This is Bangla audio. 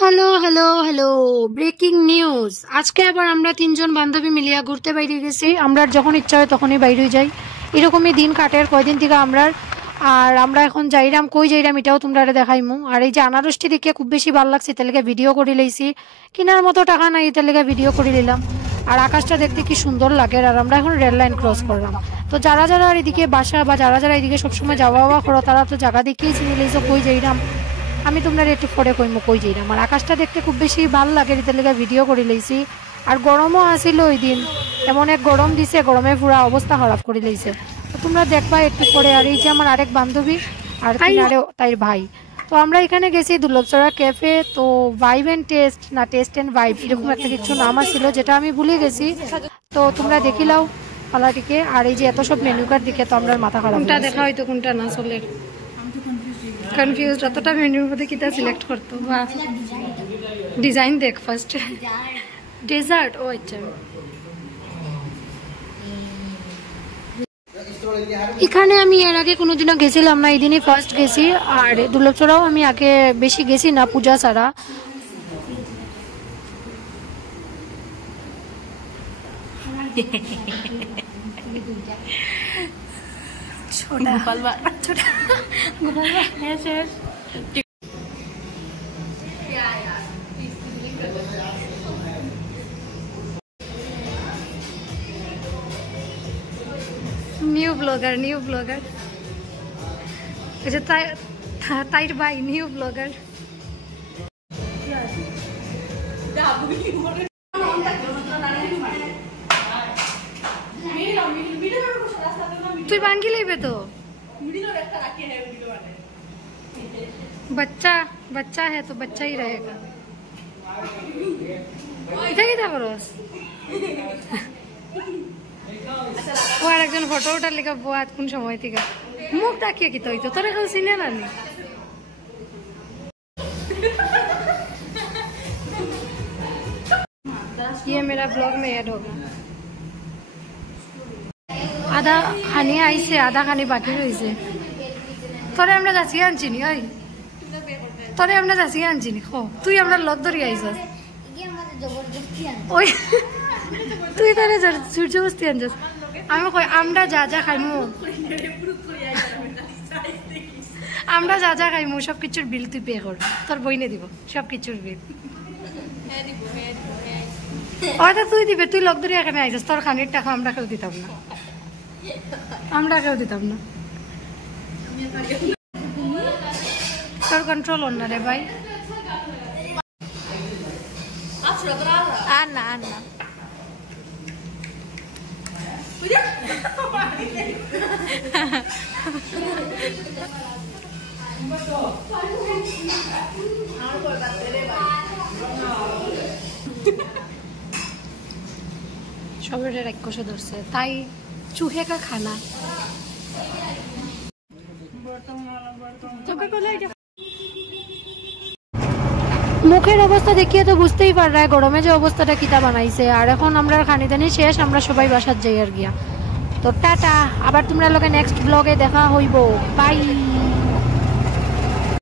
Hello hello hello, breaking news. আজকে আবার আমরা তিনজন বান্ধবী মিলিয়া ঘুরতে বাইরে গেছি। আমরা যখন ইচ্ছা হয় তখনই বাইরে যাই, এরকমই দিন কাটে কয়দিন থেকে আমরা এখন যাইরাম, কই যাইরাম এটাও তোমরা দেখাইমু। আর এই যে আনারসটি দেখে খুব বেশি ভালো লাগছে, তার লেগে ভিডিও করে লইছি। কেনার মতো টাকা নাই, তার লেগে ভিডিও করে নিলাম। আর আকাশটা দেখতে কি সুন্দর লাগে। আর আমরা এখন রেল লাইন ক্রস করলাম। তো যারা যারা এদিকে বাসা বা যারা যারা এদিকে সবসময় যাওয়া করো, তারা তো জায়গা দেখেই চিনি লইছো কই যাইরাম। আমি তোমরা একটু পরে কইমু কই যাই না। আমার আকাশটা দেখতে খুব বেশি ভালো লাগে, এটার লেগে ভিডিও করে লইছি। আর গরমও আসিল ওই দিন, এমন এক গরম দিছে, গরমে পুরা অবস্থা খারাপ করে লইছে। তো তোমরা দেখবা একটু পরে। আর এই যে আমার আরেক বান্ধবী আর কিনারে তাইর ভাই। তো আমরা এখানে গেছি দুর্লভচড়া ক্যাফে। তো ভাইব অ্যান্ড টেস্ট না টেস্ট অ্যান্ড ভাইব এরকম একটা কিছু নাম ছিল, যেটা আমি ভুলে গেছি। তো তোমরা দেখিলাও পালাটিকে। আর এই যে এত সব মেনু কার্ড দিকে তো আমরা মাথা খারাপ। কোনটা দেখা হয়তো কোনটা না চলে কনফিউজ। যতটা মেনুর মধ্যে কিটা সিলেক্ট করতো বা ডিজাইন দেখ ফার্স্ট। ডেজার্ট, ও আচ্ছা। এখানে আমি এর আগে কোনোদিনও গেছিলাম না, এই দিনই ফার্স্ট গেছি। আর দুর্লভচড়াও আমি আগে বেশি গেছি না পূজা ছাড়া। নিউ ব্লগার তাইর ভাই নিউ ব্লগার। তুই বাঙ্গি লইবে তো बच्चा है तो बच्चा ही रहेगा। এটা করস ও আর একজন ফটো ওঠার লেখা বোয়াত কোন সময় থেকে মুখ তাকিয়ে কি তো তোরা কেউ চিনে না নি। ये मेरा ब्लॉग में ऐड होगा। আধা খানি আইছে, আধা খানি বাকি রয়েছে। তোরে আমরা যাচ্ছি আনছিনি, ওই তোরে আমরা যাচ্ছি আনছিনি। তুই আমরা লগ ধরি আইসস, ওই তুই তাহলে সূর্যবস্তি আনছিস। আমি কই আমরা যা যা খাইমু, আমরা যা যা খাইমু সব কিছুর বিল তুই পে কর, তোর বইনে দিব সব কিছুর বিল। ওটা তুই দিবে, তুই লগ ধরি এখানে আইসস। তোর খানির টাকা আমরা কেউ দিতাম না, আমরা কেউ দিতাম না। তোর কন্ট্রোল অন না রে ভাই। আর না সবের রাক্ষসে ধরছে, তাই চুহে কা খানা। মুখের অবস্থা দেখিয়ে তো বুঝতেই পারা গরমে যে অবস্থাটা কিতা বানাইছে। আর এখন আমরা খানিদানি শেষ, আমরা সবাই বাসার যাই আর গিয়া। তো টাটা, আবার তোমরা লোকে নেক্সট ব্লগে দেখা হইব। বাই।